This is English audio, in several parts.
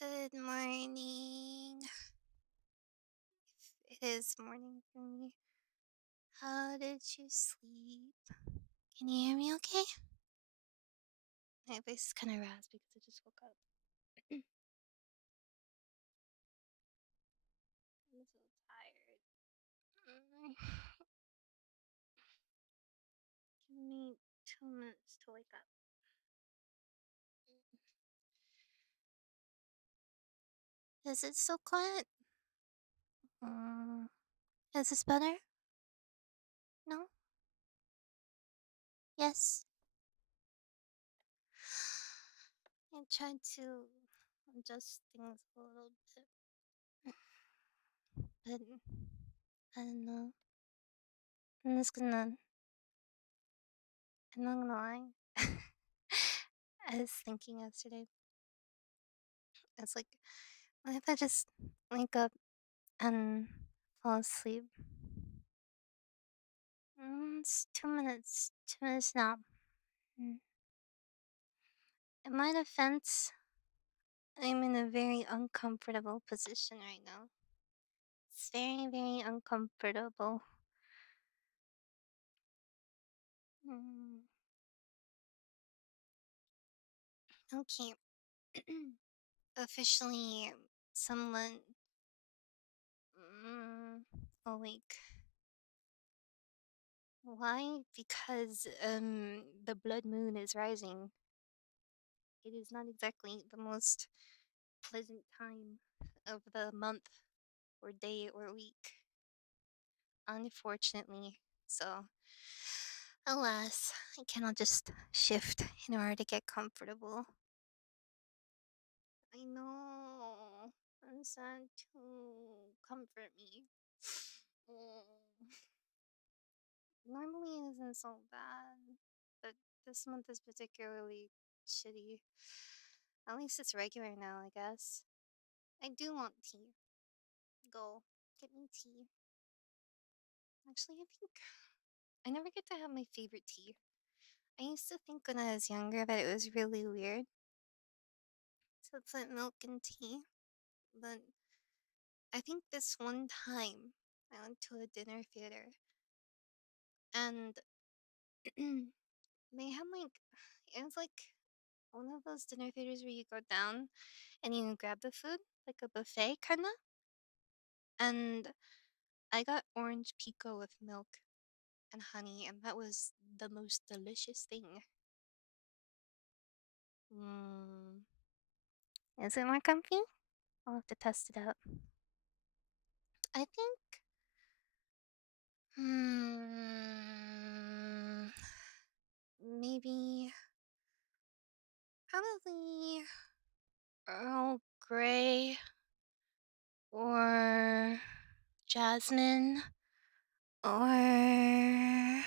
Good morning. It is morning for me. How did you sleep? Can you hear me okay? My voice is kind of raspy because I just woke up. I'm so tired. Give me 2 minutes to wake up. Is it still quiet? Mm, is this better? No? Yes? I tried to adjust things a little bit, but I don't know. I'm just gonna. I'm not gonna lie. I was thinking yesterday, it's like, what if I just wake up and fall asleep? It's 2 minutes. 2 minutes now. Mm. In my defense, I'm in a very uncomfortable position right now. It's very, very uncomfortable. Mm. Okay. Officially, someone awake. Why? Because the blood moon is rising. It is not exactly the most pleasant time of the month or day or week, unfortunately. So, alas, I cannot just shift in order to get comfortable. I know. I'm sad to comfort me. Normally it isn't so bad, but this month is particularly shitty. At least it's regular now, I guess. I do want tea. Go. Get me tea. Actually, I think I never get to have my favorite tea. I used to think when I was younger that it was really weird to put milk in tea, but I think this one time I went to a dinner theater and they had like, it was like one of those dinner theaters where you go down and you grab the food, like a buffet kinda. And I got orange pico with milk and honey, and that was the most delicious thing. Mm. Is it more comfy? I'll have to test it out. I think. Hmm. Maybe. Probably Earl Grey or Jasmine or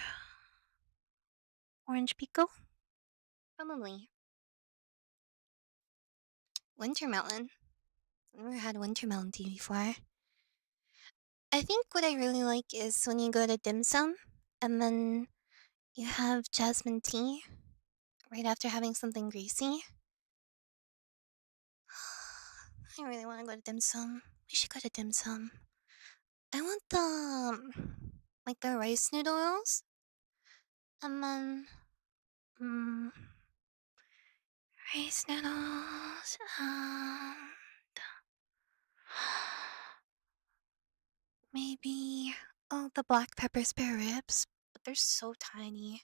Orange Pico. Probably winter melon. I've never had winter melon tea before. I think what I really like is when you go to dim sum and then you have jasmine tea right after having something greasy. I really want to go to dim sum. We should go to dim sum. I want the like the rice noodles, and then mm, rice noodles and maybe the black pepper spare ribs, but they're so tiny.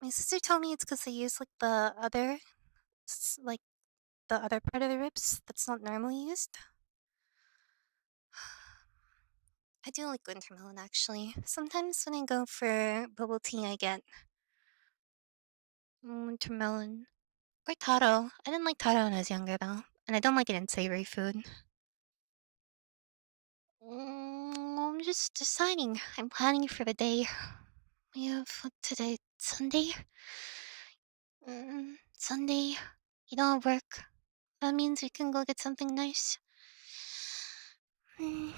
My sister told me it's because they use like the other, like the other part of the ribs that's not normally used. I do like wintermelon actually. Sometimes when I go for bubble tea, I get wintermelon or taro. I didn't like taro when I was younger though, and I don't like it in savory food. I'm just deciding. I'm planning for the day. We have what today? Sunday. Sunday. You don't have work. That means we can go get something nice. Mm.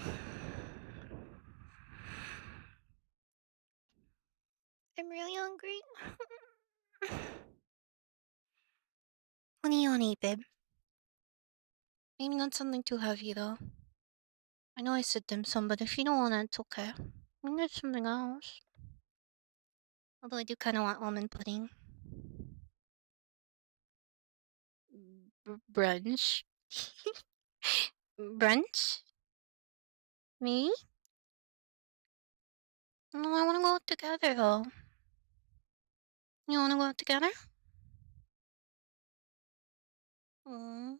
I'm really hungry. What do you want to eat, babe? Maybe not something too heavy though. I know I said dim sum, but if you don't want it, it's okay. We can get something else. Although I do kind of want almond pudding. Brunch. Brunch? Me? No, I want to go out together though. You want to go out together? Mm.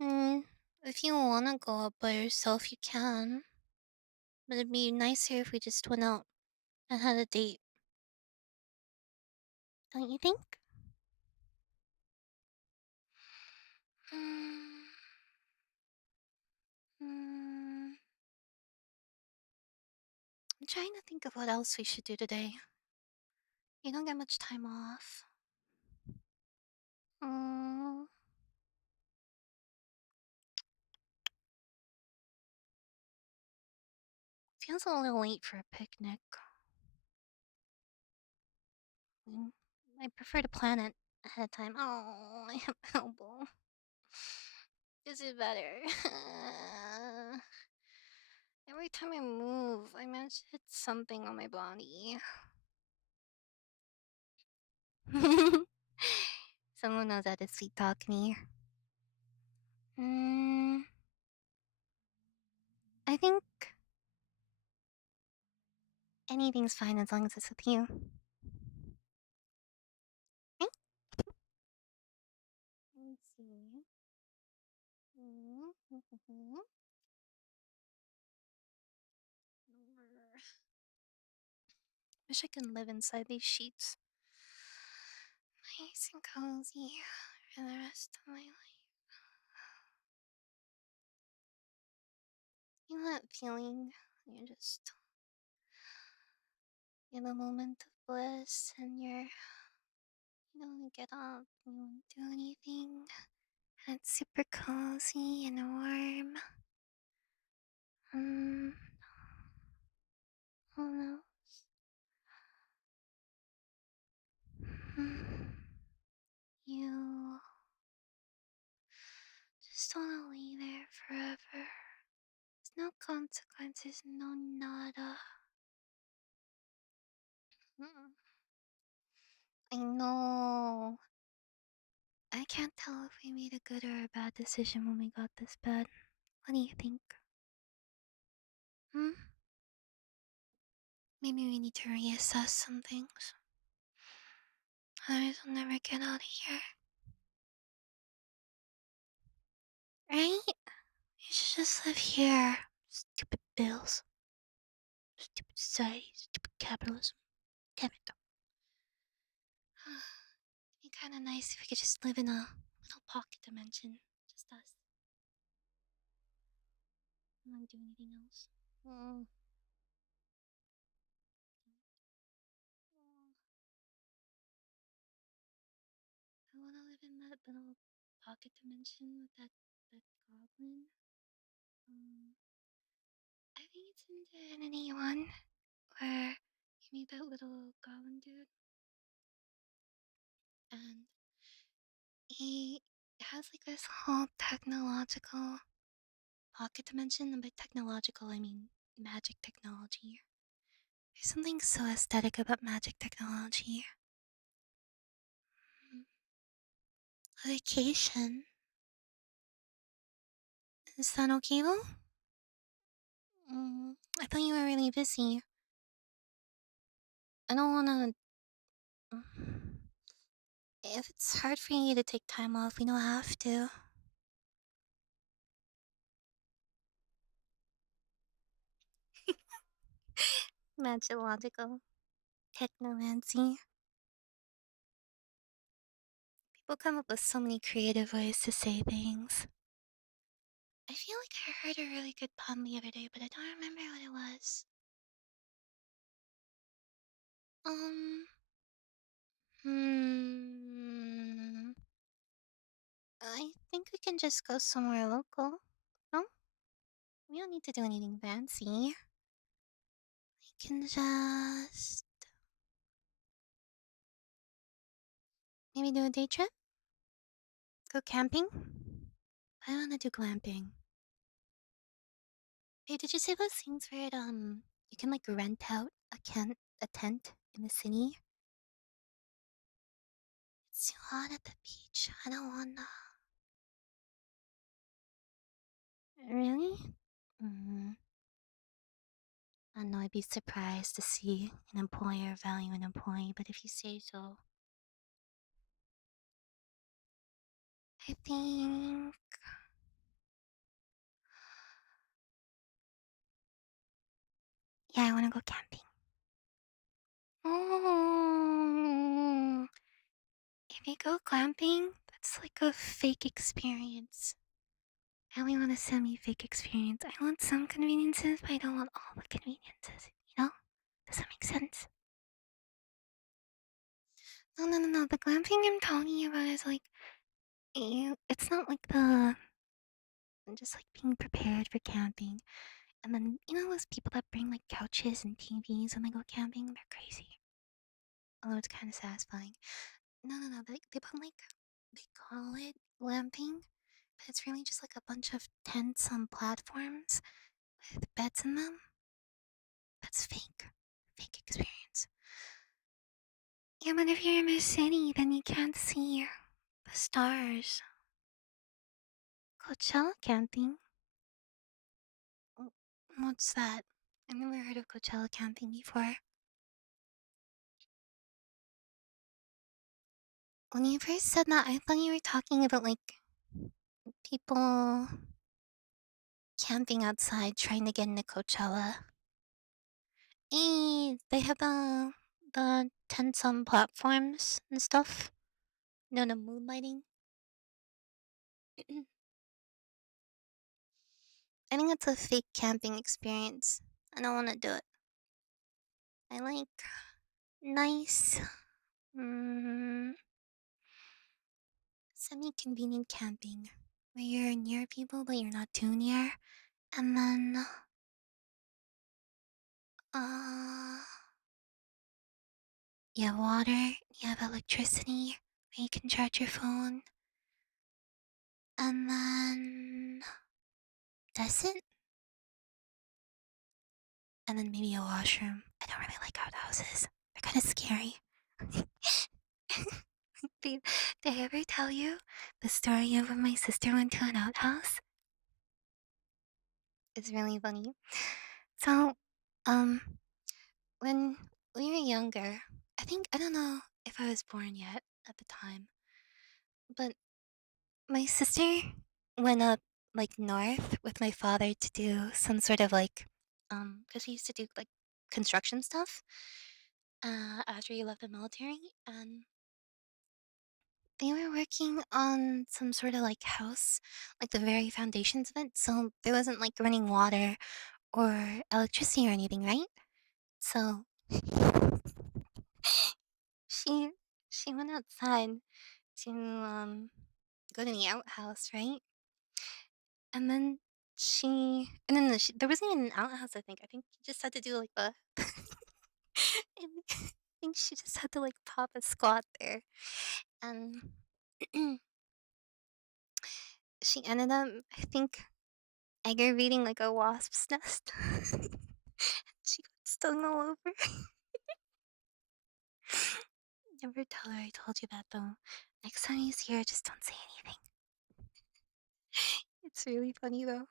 Mm. If you want to go out by yourself, you can. But it'd be nicer if we just went out and had a date. Don't you think? Mm. Mm. I'm trying to think of what else we should do today. You don't get much time off. Mm. Feels a little late for a picnic. Mm. I prefer to plan it ahead of time. Oh, my elbow. Is it better? Every time I move, I manage to hit something on my body. Someone knows how to sweet talk me. Mm, I think anything's fine as long as it's with you. Right? Let's see. Wish I could live inside these sheets. Nice and cozy for the rest of my life. You know that feeling? You're just in a moment of bliss and you don't want to get up, you don't want to do anything. And it's super cozy and warm. Mm, oh no. Mm, you just want to lay there forever. There's no consequences, no nada. Mm, I know. I can't tell if we made a good or a bad decision when we got this bed. What do you think? Hmm? Maybe we need to reassess some things. Otherwise, we'll never get out of here. Right? You should just live here. Stupid bills. Stupid society. Stupid capitalism. Damn it. It'd be kinda nice if we could just live in a little pocket dimension. Just us. Not do anything else. Mm. I wanna live in that little pocket dimension with that goblin. Um, I think it's in Divinity 1, where you meet that little goblin dude, and he has like this whole technological pocket dimension, and by technological I mean magic technology. There's something so aesthetic about magic technology. Mm. A vacation. Is that okay though? I thought you were really busy. I don't wanna. If it's hard for you to take time off, we don't have to. Magilogical. Technomancy. People come up with so many creative ways to say things. I feel like I heard a really good pun the other day, but I don't remember what it was. Um, hmm. I think we can just go somewhere local. No? We don't need to do anything fancy. We can just. we do a day trip? Go camping? I wanna do glamping. Hey, did you see those things where you can like rent out a tent in the city? It's too hot at the beach. I don't wanna. Really? Mm, I know I'd be surprised to see an employer value an employee, but if you say so. I think. Yeah, I wanna go camping. Oh, if you go glamping, that's like a fake experience. I only want a semi-fake experience. I want some conveniences, but I don't want all the conveniences. You know? Does that make sense? No, no, no, no. The glamping I'm talking about is like you. It's not like the just like being prepared for camping. And then you know those people that bring like couches and TVs when they go camping. They're crazy. Although it's kind of satisfying. No, no, no. They put like they call it glamping, but it's really just like a bunch of tents on platforms with beds in them. That's fake. Fake experience. Yeah, but if you're in a city, then you can't see the stars. Coachella camping? What's that? I've never heard of Coachella camping before. When you first said that, I thought you were talking about like people camping outside trying to get into Coachella. They have the tents on platforms and stuff. No, no moonlighting. I think it's a fake camping experience. I don't want to do it. I like nice, mm, semi-convenient camping where you're near people but you're not too near, and then uh, you have water, you have electricity where you can charge your phone, and then that's it. And then maybe a washroom. I don't really like outhouses. They're kind of scary. Babe, did I ever tell you the story of when my sister went to an outhouse? It's really funny. So, um, when we were younger, I don't know if I was born yet at the time, but my sister went up like north with my father to do some sort of like, because he used to do like construction stuff, after he left the military, and they were working on some sort of like house, like the very foundations of it, so there wasn't like running water or electricity or anything, right? So she she went outside to go to the outhouse, right? And then and then there wasn't even an outhouse. I think she just had to do like a. I think she just had to like pop a squat there, and she ended up, I think, aggravating like a wasp's nest. She got stung all over. Never tell her I told you that though. Next time you see her, just don't say anything. It's really funny though.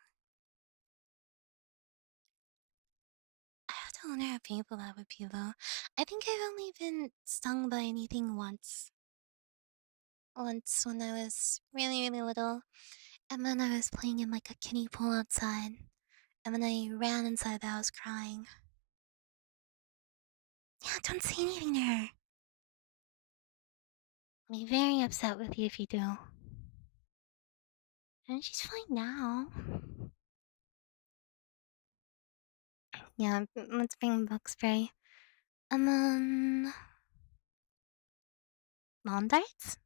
I have to wonder how painful that would be though. I think I've only been stung by anything once. Once when I was really, really little. And then I was playing in like a kiddie pool outside. And then I ran inside the house crying. Yeah, don't say anything to her. I'll be very upset with you if you do. And she's fine now. Yeah, let's bring bug spray. And then lawn darts?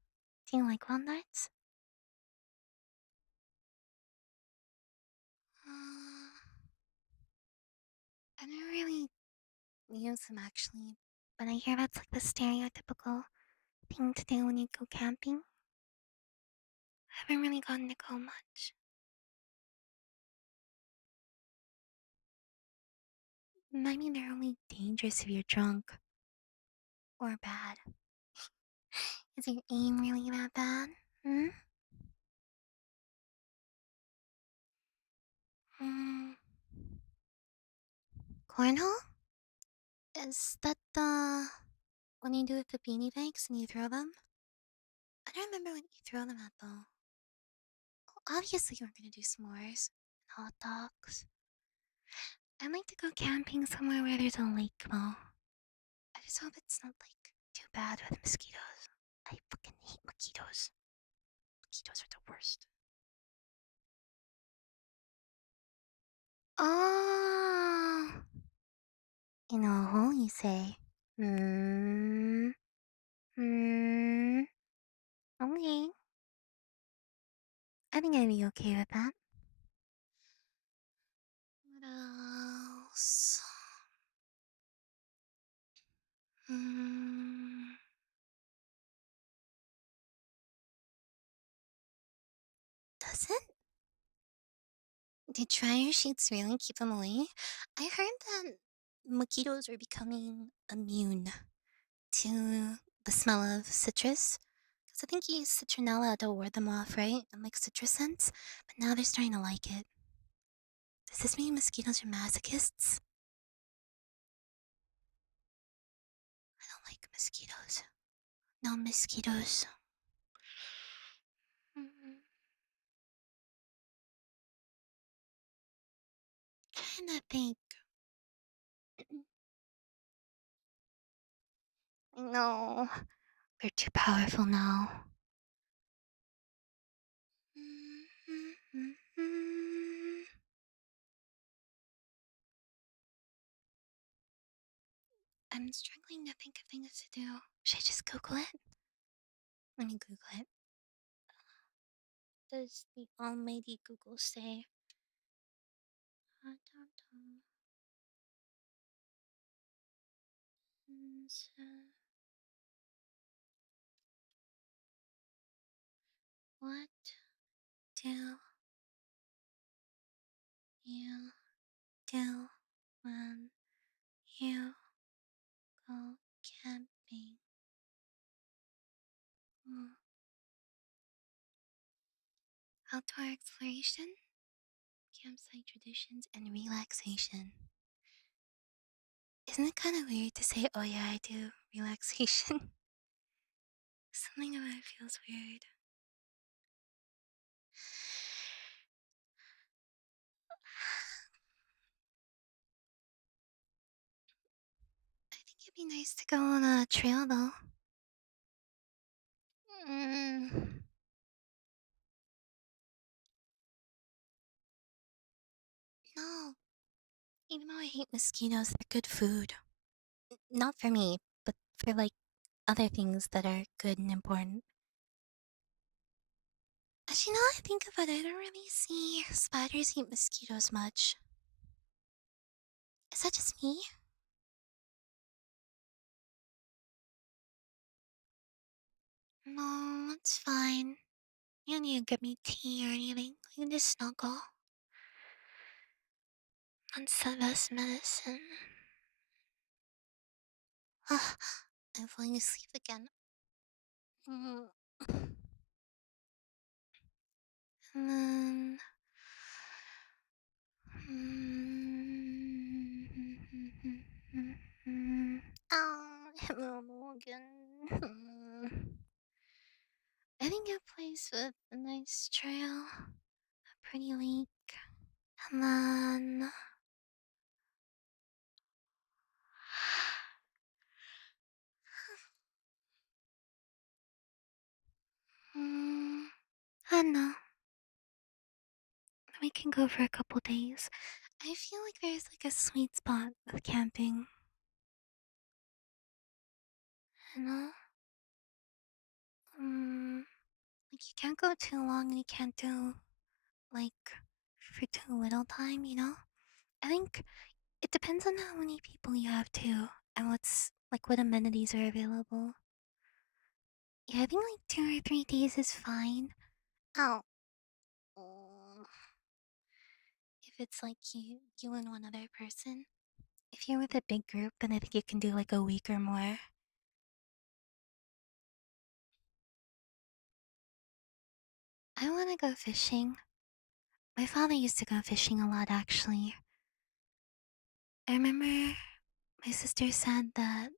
Do you like lawn darts? I don't really use them actually, but I hear that's like the stereotypical thing to do when you go camping? I haven't really gotten to go much. I mean, they're only dangerous if you're drunk. Or bad. Is your aim really that bad? Hmm? Hmm. Cornhole? Is that the when you do with the beanie bags and you throw them? I don't remember what you throw them at though. Well, obviously, we're gonna do s'mores and hot dogs. I'd like to go camping somewhere where there's a lake though. I just hope it's not like too bad with mosquitoes. I fucking hate mosquitoes. Mosquitoes are the worst. Oh, in a hole, you say? Hmm. Hmm. Okay. I think I'd be okay with that. What else? Hmm. Does it? Did dryer sheets really keep them away? I heard that mosquitoes are becoming immune to the smell of citrus. Because I think you use citronella to ward them off, right? And like citrus scents. But now they're starting to like it. Does this mean mosquitoes are masochists? I don't like mosquitoes. No mosquitoes. Mm, trying to think. No, they're too powerful now. I'm struggling to think of things to do. Should I just Google it? Let me Google it. Does the almighty Google say? What do you do when you go camping? Mm. Outdoor exploration, campsite traditions, and relaxation. Isn't it kind of weird to say, oh yeah, I do relaxation? Something about it feels weird. I think it'd be nice to go on a trail though. Mm, no, even though I hate mosquitoes, they're good food. Not for me, but for like other things that are good and important. Actually, now I think about it, I don't really see spiders eat mosquitoes much. Is that just me? No, it's fine. You don't need to give me tea or anything. You can just snuggle. That's the best medicine. Ah, I'm falling asleep again. Mm. And then. Oh, hello again. I think a place with a nice trail, a pretty lake, and then. Mm, I don't know. We can go for a couple days. I feel like there's like a sweet spot of camping. You know? Like you can't go too long and you can't do like for too little time, you know? I think it depends on how many people you have too and what's like what amenities are available. Yeah, I think like 2 or 3 days is fine. Oh. Mm, If it's like you and one other person. If you're with a big group, then I think you can do like a week or more. I want to go fishing. My father used to go fishing a lot, actually. I remember my sister said that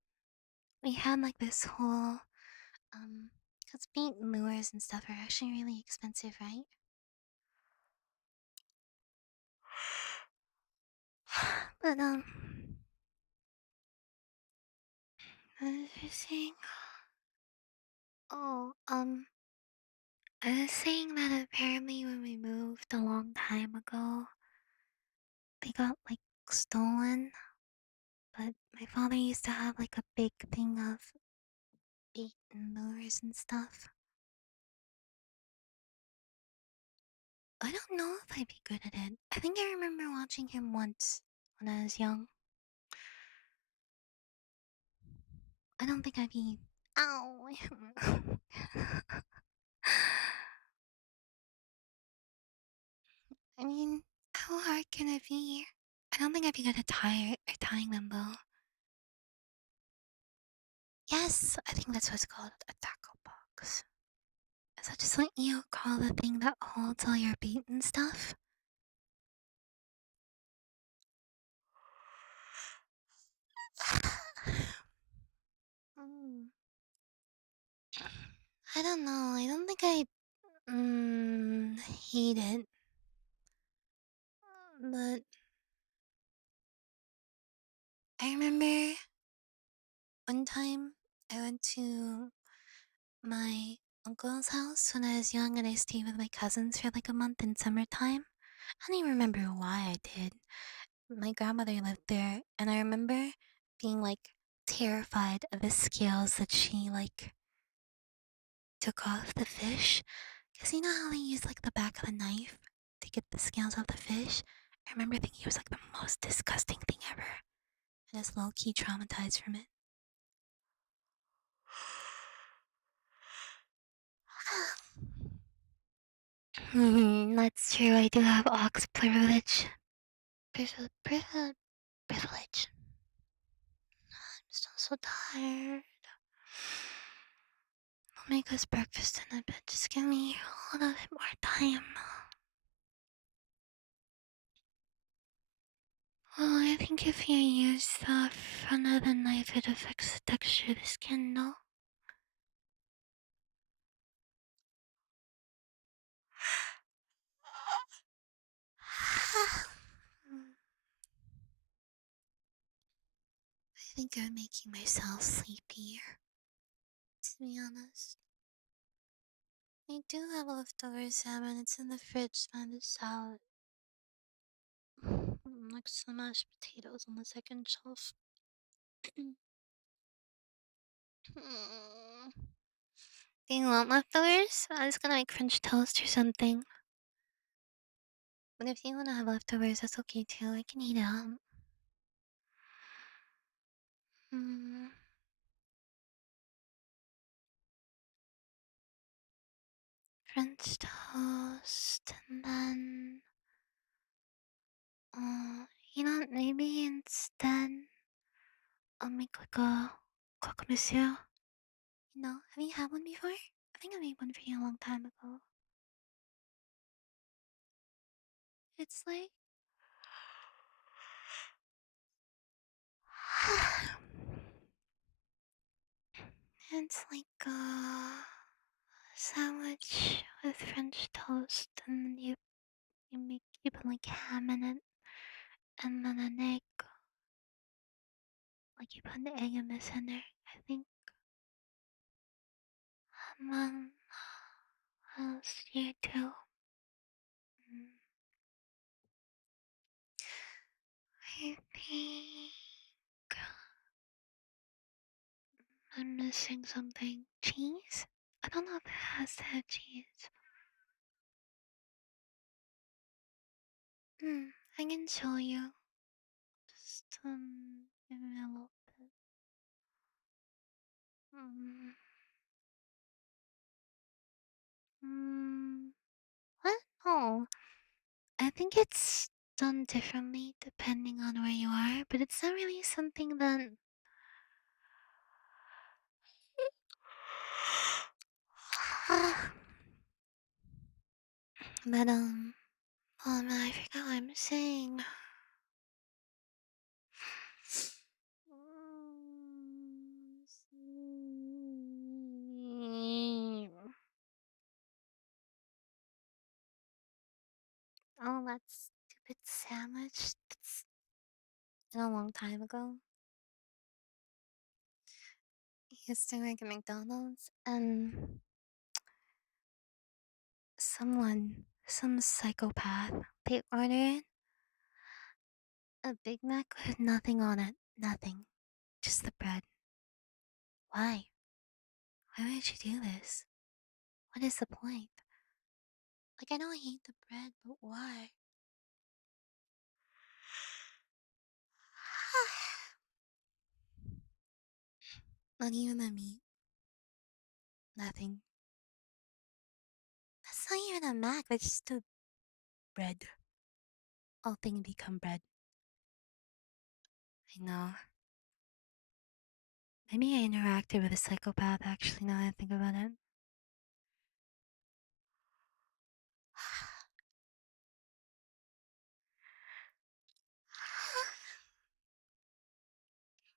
we had like this whole, because bait lures and stuff are actually really expensive, right? But, what was I saying? Oh, I was saying that apparently when we moved a long time ago, they got like stolen. But my father used to have like a big thing of bait and lures and stuff. I don't know if I'd be good at it. I think I remember watching him once when I was young. I don't think I'd be. Ow! I mean, how hard can it be? I don't think I'd be good at tying them though. Yes, I think that's what's called a tackle box. Is that just what you call the thing that holds all your bait and stuff? Mm, I don't know. I don't think I hate it, but I remember one time I went to my uncle's house when I was young and I stayed with my cousins for like a month in summertime. I don't even remember why I did. My grandmother lived there, and I remember being like terrified of the scales that she like took off the fish. Because you know how they use like the back of the knife to get the scales off the fish? I remember thinking it was like the most disgusting thing ever. And I was low key traumatized from it. That's true. I do have ox privilege. Privilege. I'm still so tired. I'll make us breakfast in a bit. Just give me a little bit more time. Well, I think if you use the front of the knife, it affects the texture of the skin, no? I think I'm making myself sleepy, to be honest. I do have leftover salmon. It's in the fridge and the salad. Next to the mashed potatoes on the second shelf. Do you want leftovers? I was gonna make French toast or something. But if you wanna have leftovers, that's okay too. I can eat it. Mm, French toast, and then, you know, maybe instead I'll make like a croque monsieur. You know, have you had one before? I think I made one for you a long time ago. It's like it's like a sandwich with French toast, and then you put like ham in it, and then an egg. Like you put an egg in the center, I think. And then what else do you do? Mm, I think I'm missing something. Cheese? I don't know if it has to have cheese. I can show you. Just give me a little bit. Mm. I think it's done differently depending on where you are, but it's not really something that. But oh man, I forgot what I'm saying. Oh, that stupid sandwich. That's a long time ago. I used to work at McDonald's, and some psychopath, they ordered a Big Mac with nothing on it. Nothing. Just the bread. Why? Why would you do this? What is the point? Like, I know I hate the bread, but why? Not even the meat. Nothing. That's not even a Mac, that's just a bread. All things become bread. I know. Maybe I interacted with a psychopath actually now that I think about it.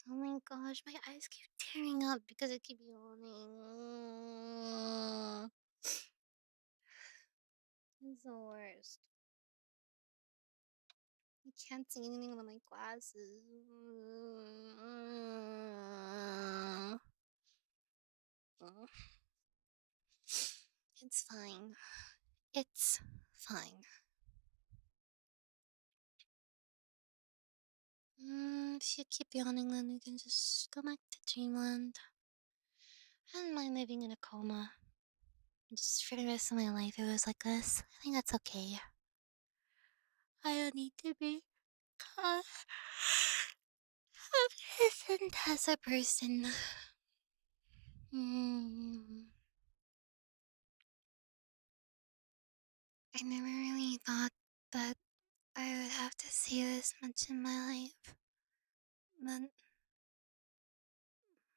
Oh my gosh, my eyes keep tearing up because I keep yawning. It's the worst. I can't see anything with my glasses. It's fine. It's fine. If you keep yawning, then you can just go back to dreamland. I don't mind living in a coma. Just for the rest of my life, it was like this. I think that's okay. I don't need to be cognizant as a person. I never really thought that I would have to see this much in my life. But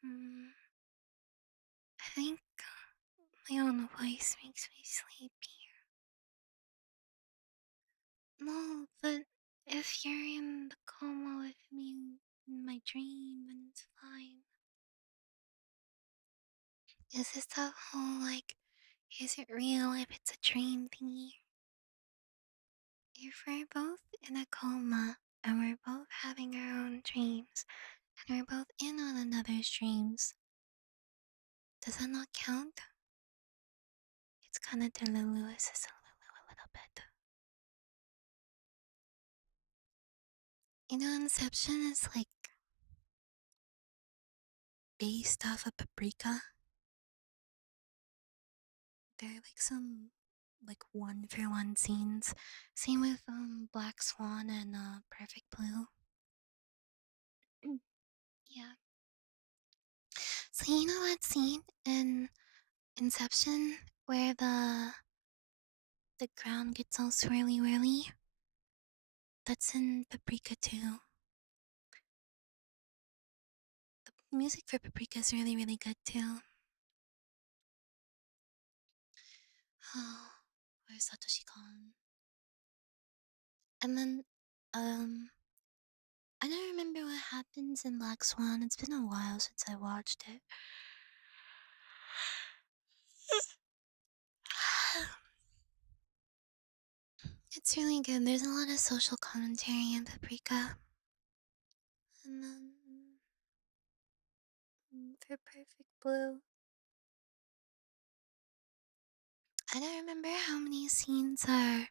I think my own voice makes me sleepy. No, but if you're in the coma with me in my dream, then it's fine. Is this the whole, like, is it real if it's a dream thingy? If we're both in a coma and we're both having our own dreams and we're both in on another's dreams, does that not count? It's kind of delirious a little bit. You know, Inception is like based off of Paprika. There are like some like one for one scenes. Same with Black Swan and Perfect Blue. Yeah. So you know that scene in Inception where the ground gets all swirly whirly? That's in Paprika too. The music for Paprika is really, really good too. Oh, where's Satoshi Kon? And then, I don't remember what happens in Black Swan. It's been a while since I watched it. It's really good. There's a lot of social commentary in Paprika. And then for Perfect Blue, I don't remember how many scenes are.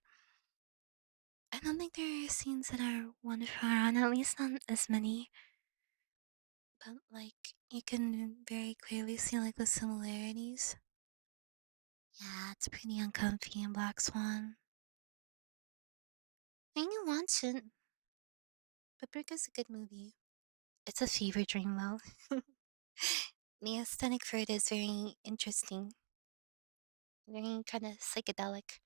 I don't think there are scenes that are one for one, at least not as many. But like, you can very clearly see like the similarities. Yeah, it's pretty uncomfy in Black Swan. I need to watch it. Paprika's a good movie. It's a fever dream though. The aesthetic for it is very interesting. Very kind of psychedelic.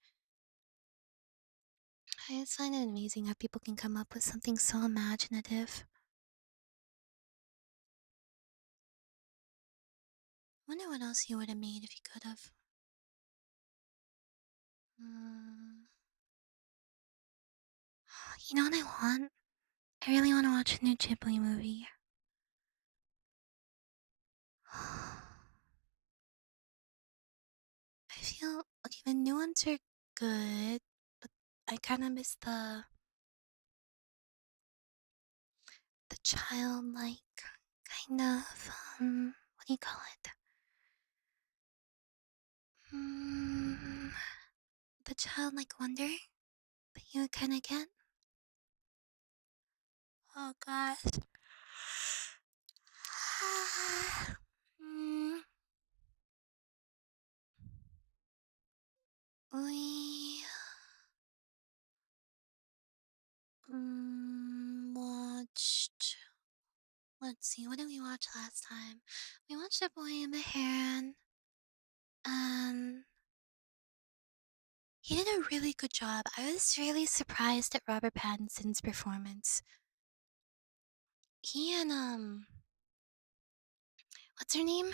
I just find it amazing how people can come up with something so imaginative. Wonder what else he would have made if he could have. Mm. You know what I want? I really want to watch a new Ghibli movie. I feel okay. The new ones are good, but I kind of miss the childlike kind of what do you call it? Mm, the childlike wonder that you kind of get. Oh gosh. mm, we watched. Let's see, what did we watch last time? We watched A Boy and the Heron. Um, he did a really good job. I was really surprised at Robert Pattinson's performance. He and what's her name?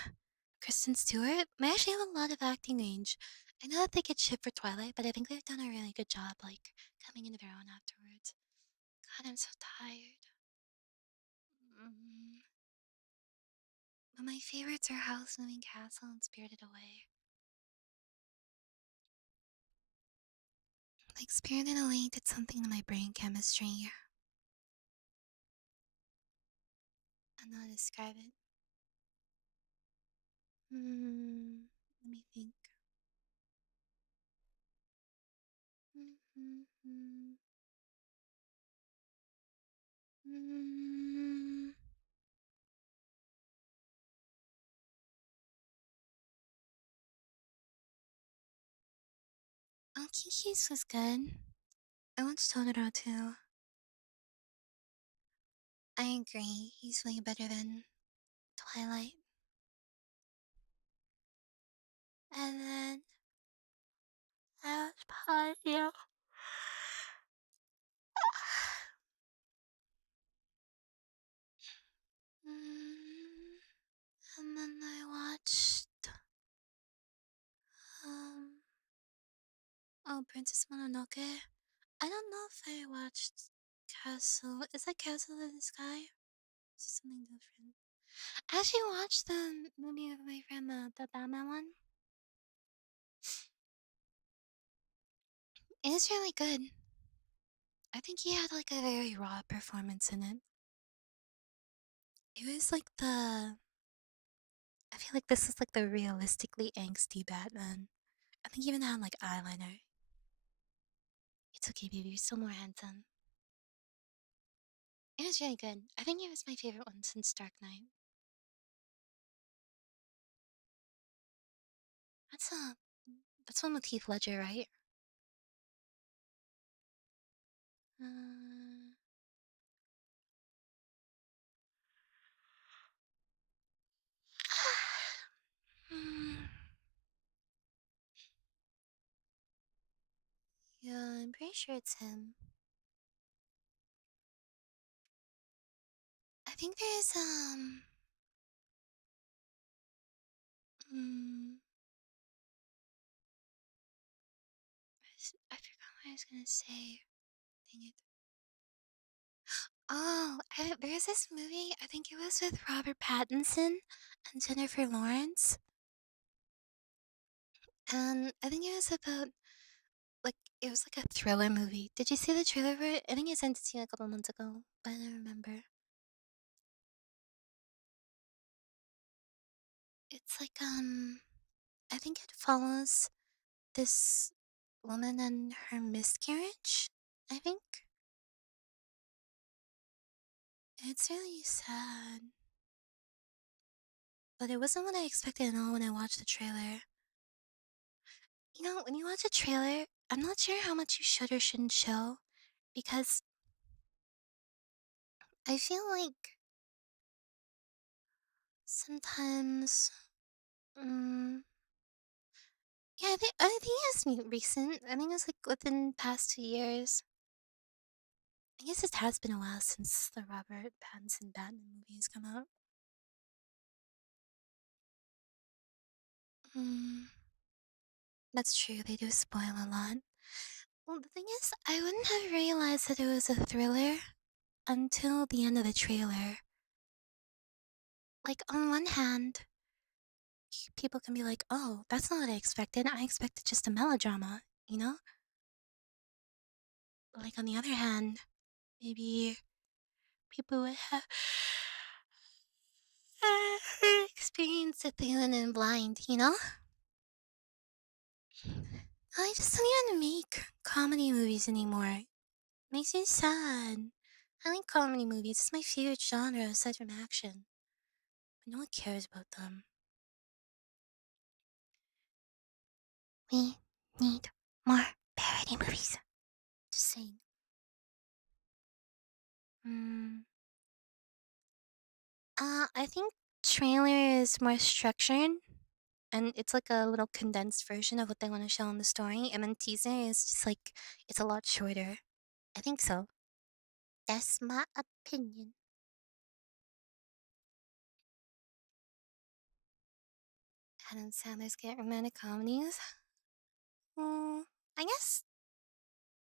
Kristen Stewart may actually have a lot of acting range. I know that they get shit for Twilight, but I think they've done a really good job, like coming into their own afterwards. God, I'm so tired. Mm. But my favorites are House Moving Castle and Spirited Away. Like Spirited Away did something to my brain chemistry. I don't know how to describe it. Let me think. Mm-hmm. Mm. Oh, Kiki's was good. I watched Totoro too. I agree. He's way better than Twilight. And then I was Ponyo. Mm, and then I watched um oh Princess Mononoke. I don't know if I watched Castle. Is that Castle in the Sky? Is it something different? I actually watched the movie with my friend, the Batman one. It is really good. I think he had like a very raw performance in it. It was like I feel like this is like the realistically angsty Batman. I think he even had like eyeliner. It's okay, baby. You're still more handsome. It was really good. I think it was my favorite one since Dark Knight. That's a that's one with Heath Ledger, right? Uh, hmm, yeah, I'm pretty sure it's him. I think there's mm, I forgot what I was gonna say. Dang it. Oh, there's this movie. I think it was with Robert Pattinson and Jennifer Lawrence, and I think it was about like it was like a thriller movie. Did you see the trailer for it? I think I sent it to you a couple months ago, but I don't remember. It's like I think it follows this woman and her miscarriage. I think it's really sad, but it wasn't what I expected at all when I watched the trailer. You know, when you watch a trailer, I'm not sure how much you should or shouldn't show because I feel like sometimes, mm, yeah, I think it's recent. I think it's like within past 2 years. guess it has been a while since the Robert Pattinson Batman movies come out. Mm, that's true, they do spoil a lot. Well, the thing is, I wouldn't have realized that it was a thriller until the end of the trailer. Like, on one hand, people can be like, oh, that's not what I expected. I expected just a melodrama, you know? Like, on the other hand, maybe people would have experienced a feeling in blind, you know? I just don't even make comedy movies anymore. Makes me sad. I like comedy movies. It's my favorite genre aside from action. But no one cares about them. We need more parody movies. Just saying. Mm. I think trailer is more structured, and it's like a little condensed version of what they want to show in the story. And then teaser is just like it's a lot shorter. I think so. That's my opinion. Adam Sandler's get romantic comedies. Mm, I guess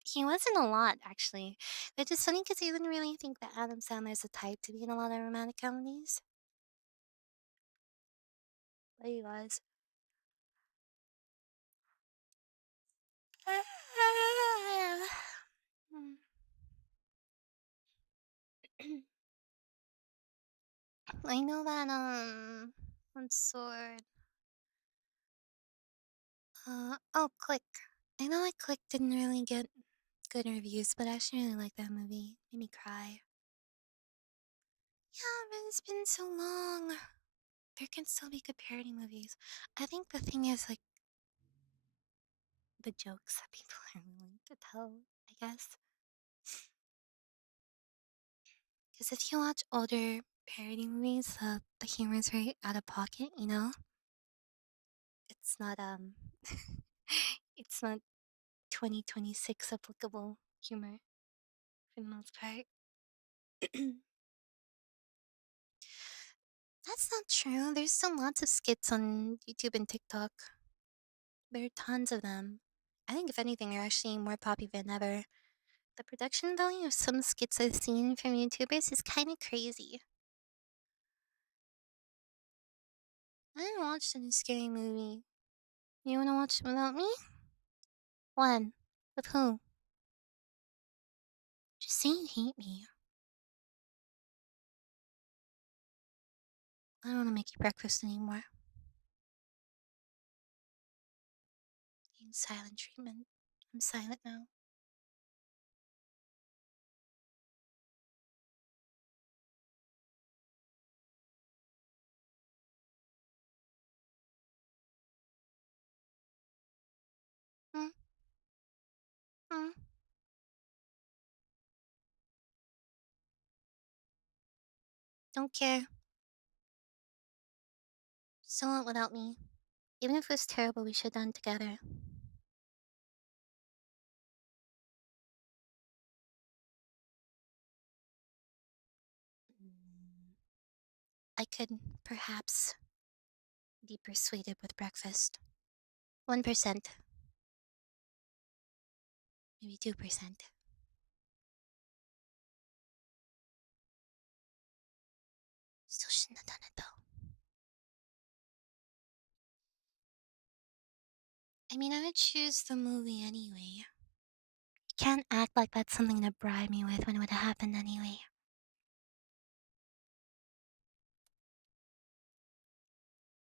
he wasn't a lot actually. Which is funny because I didn't really think that Adam Sandler's the type to be in a lot of romantic comedies. But he was. I know that one sword. Oh, Click. I know like Click didn't really get good reviews, but I actually really like that movie. Made me cry. Yeah, but it's been so long. There can still be good parody movies. I think the thing is like the jokes that people are willing to tell, I guess. Because if you watch older parody movies, the humor is very out of pocket, you know? It's not, it's not 2026 applicable humor for the most part. That's not true. There's still lots of skits on YouTube and TikTok. There are tons of them. I think if anything, they're actually more popular than ever. The production value of some skits I've seen from YouTubers is kind of crazy. I didn't watch any scary movie. You wanna watch it without me? When? With who? Just say you hate me. I don't wanna make you breakfast anymore. Getting silent treatment. I'm silent now. Hmm? Hmm? Don't care. Still not without me. Even if it was terrible, we should have done together. Mm, I could perhaps be persuaded with breakfast. 1%, maybe 2%. Still shouldn't have done it though. I mean, I would choose the movie anyway. Can't act like that's something to bribe me with when it would have happened anyway.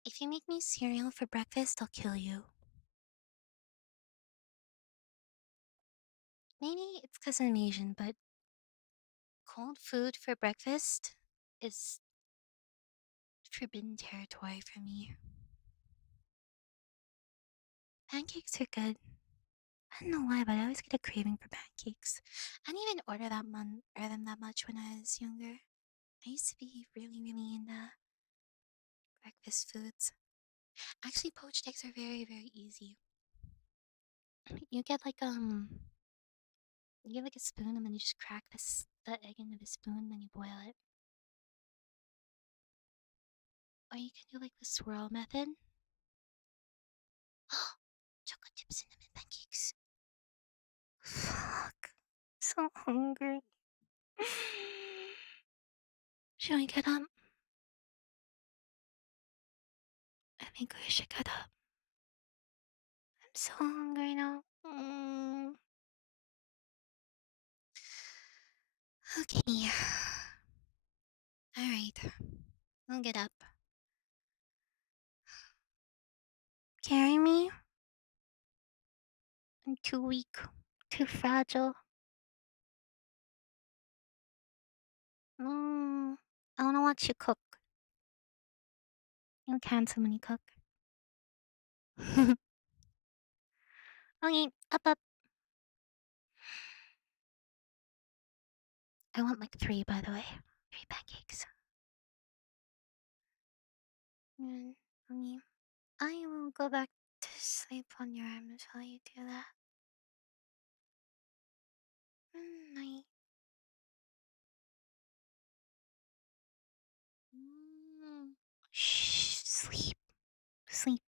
If you make me cereal for breakfast, I'll kill you. Maybe it's because I'm Asian, but cold food for breakfast is forbidden territory for me. Pancakes are good. I don't know why, but I always get a craving for pancakes. I didn't even order them that much when I was younger. I used to be really into breakfast foods. Actually, poached eggs are very easy. You get like You get like a spoon and then you just crack the egg into the spoon and then you boil it. Or you can do like the swirl method. Chocolate chip cinnamon pancakes. Fuck. So hungry. Should we get up? I think we should get up. I'm so hungry now. Okay. Alright. I'll get up. Carry me? I'm too weak. Too fragile. I wanna watch you cook. You can't so many cook. Okay, up. I want like 3, by the way. 3 pancakes. Okay. I will go back to sleep on your arms while you do that. Night. Shh, sleep. Sleep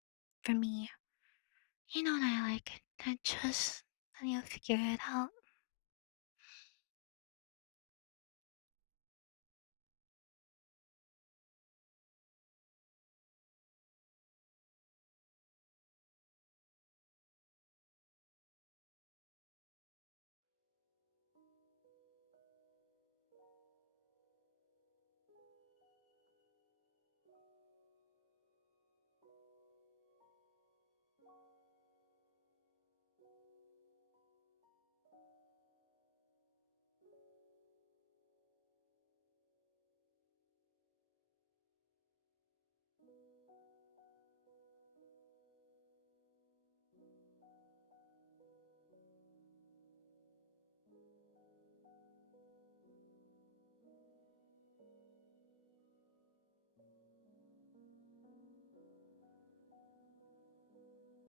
for me. You know what I like. I just, you'll figure it out.